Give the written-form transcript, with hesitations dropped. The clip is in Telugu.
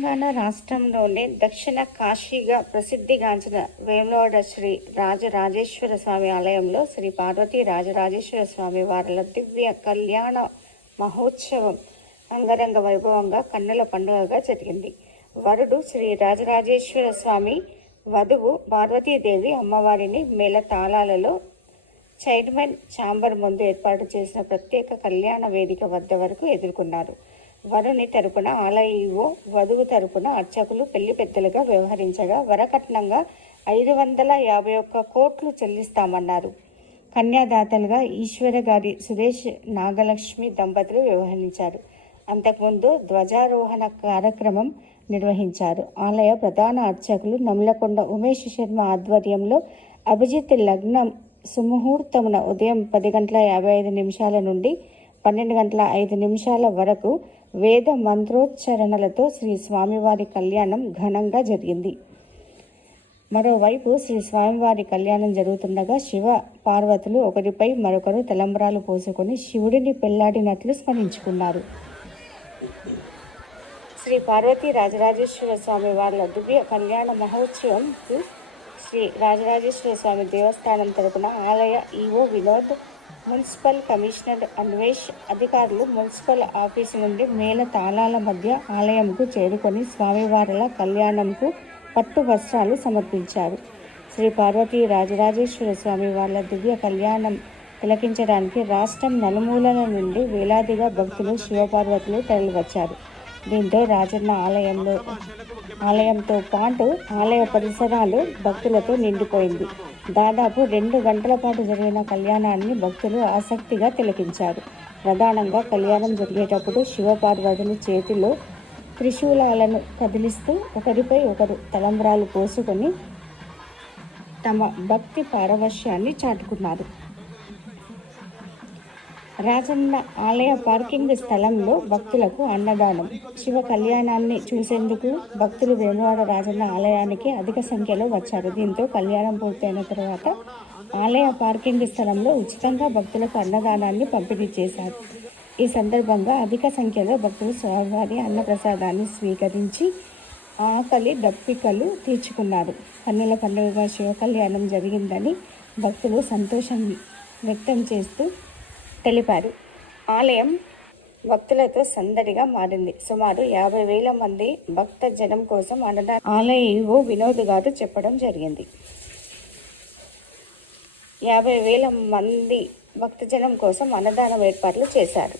తెలంగాణ రాష్ట్రంలోని దక్షిణ కాశీగా ప్రసిద్ధిగాంచిన వేములవాడ శ్రీ రాజరాజేశ్వర స్వామి ఆలయంలో శ్రీ పార్వతీ రాజరాజేశ్వర స్వామి వారిల దివ్య కళ్యాణ మహోత్సవం అంగరంగ వైభవంగా కన్నుల పండుగగా జరిగింది. వరుడు శ్రీ రాజరాజేశ్వర స్వామి, వధువు పార్వతీదేవి అమ్మవారిని మేళతాళాలలో చైర్మన్ ఛాంబర్ ముందు ఏర్పాటు చేసిన ప్రత్యేక కళ్యాణ వేదిక వద్ద వరకు ఎదుర్కొన్నారు. వరుని తరపున ఆలయ ఈవో, వధువు తరపున అర్చకులు పెళ్లి పెద్దలుగా వ్యవహరించగా వరకట్నంగా 551 కోట్లు చెల్లిస్తామన్నారు. కన్యాదాతలుగా ఈశ్వర గారి సురేష్, నాగలక్ష్మి దంపతులు వ్యవహరించారు. అంతకుముందు ధ్వజారోహణ కార్యక్రమం నిర్వహించారు. ఆలయ ప్రధాన అర్చకులు నమలకొండ ఉమేష్ శర్మ ఆధ్వర్యంలో అభిజిత్ లగ్నం సుముహూర్తమున ఉదయం 10:55 నుండి 12:05 వరకు వేద మంత్రోచ్చరణలతో శ్రీ స్వామివారి కళ్యాణం ఘనంగా జరిగింది. మరోవైపు శ్రీ స్వామివారి కళ్యాణం జరుగుతుండగా శివ పార్వతులు ఒకరిపై మరొకరు తలంబ్రాలు పోసుకొని శివుడిని పెళ్లాడినట్లు స్మరించుకున్నారు. శ్రీ పార్వతీ రాజరాజేశ్వర స్వామి వార్ల దివ్య కళ్యాణ మహోత్సవంకు శ్రీ రాజరాజేశ్వర స్వామి దేవస్థానం తరపున ఆలయ EO Vinod, municipal commissioner Anvesh అధికారులు మున్సిపల్ ఆఫీసు నుండి మేళ తాళాల మధ్య ఆలయంకు చేరుకొని స్వామివారల కళ్యాణంకు పట్టు వస్త్రాలు సమర్పించారు. శ్రీ పార్వతీ రాజరాజేశ్వర స్వామి వార్ల దివ్య కళ్యాణం తిలకించడానికి రాష్ట్రం నలుమూలల నుండి వేలాదిగా భక్తులు శివపార్వతులు తరలివచ్చారు. దీంతో రాజన్న ఆలయంతో పాటు ఆలయ పరిసరాలు భక్తులతో నిండిపోయింది. దాదాపు 2 గంటల పాటు జరిగిన కళ్యాణాన్ని భక్తులు ఆసక్తిగా తిలకించారు. ప్రధానంగా కళ్యాణం జరిగేటప్పుడు శివపార్వతులు చేతిలో త్రిశూలాలను కదిలిస్తూ ఒకరిపై ఒకరు తలంబ్రాలు పోసుకొని తమ భక్తి పారవశ్యాన్ని చాటుకున్నారు. రాజన్న ఆలయ పార్కింగ్ స్థలంలో భక్తులకు అన్నదానం. శివ కళ్యాణాన్ని చూసేందుకు భక్తులు వేములవాడ రాజన్న ఆలయానికి అధిక సంఖ్యలో వచ్చారు. దీంతో కళ్యాణం పూర్తయిన తర్వాత ఆలయ పార్కింగ్ స్థలంలో ఉచితంగా భక్తులకు అన్నదానాన్ని పంపిణీ చేశారు. ఈ సందర్భంగా అధిక సంఖ్యలో భక్తులు స్వామివారి అన్నప్రసాదాన్ని స్వీకరించి ఆకలి దప్పికలు తీర్చుకున్నారు. కన్నుల పండుగగా శివ కళ్యాణం జరిగిందని భక్తులు సంతోషం వ్యక్తం చేస్తూ తెలిపారు. ఆలయం భక్తులతో సందడిగా మారింది. సుమారు 50,000 మంది భక్త జనం కోసం అన్నదానం ఆలయ ఈవో వినోద్ గారు చెప్పడం జరిగింది. 50,000 మంది భక్తజనం కోసం అన్నదానం ఏర్పాట్లు చేశారు.